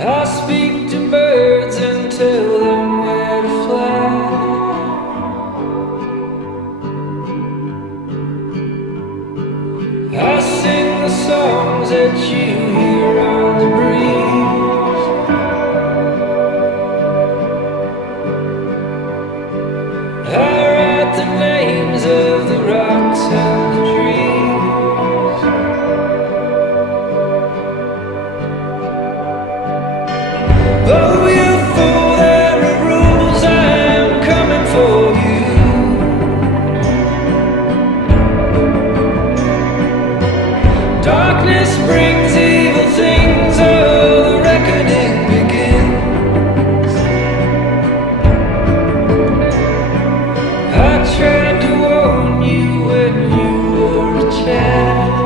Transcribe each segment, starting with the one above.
I speak to birds and tell them where to fly. I sing the songs that you hear on the breeze. I write the names of the rocks and the trees. Oh, you fool, there are rules, I'm coming for you. Darkness brings evil things, oh, the reckoning begins. I tried to warn you when you were a child.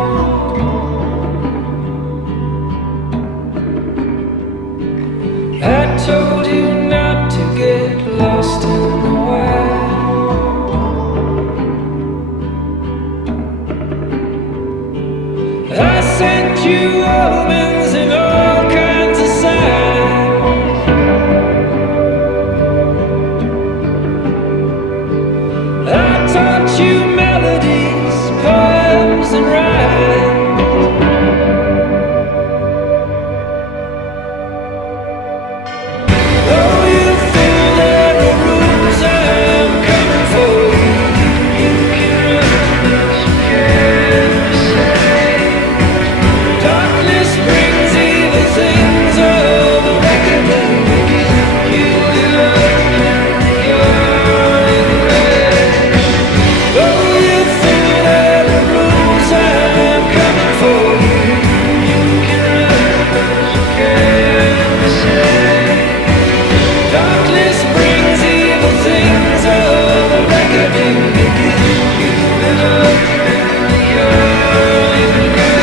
I told you not to get lost in the wild. I sent you omens and all kinds of signs. I taught you melodies, poems and rhymes. Oh, you fool, there are rules, I'm coming for you. You can run, but you can't save. Darkness brings evil things, oh, the reckoning begins. You will open your grave. Oh, you fool, there are rules, I'm coming for you. You can run, but you can't save. Darkness brings evil things, oh, the reckoning begins. You will open your grave.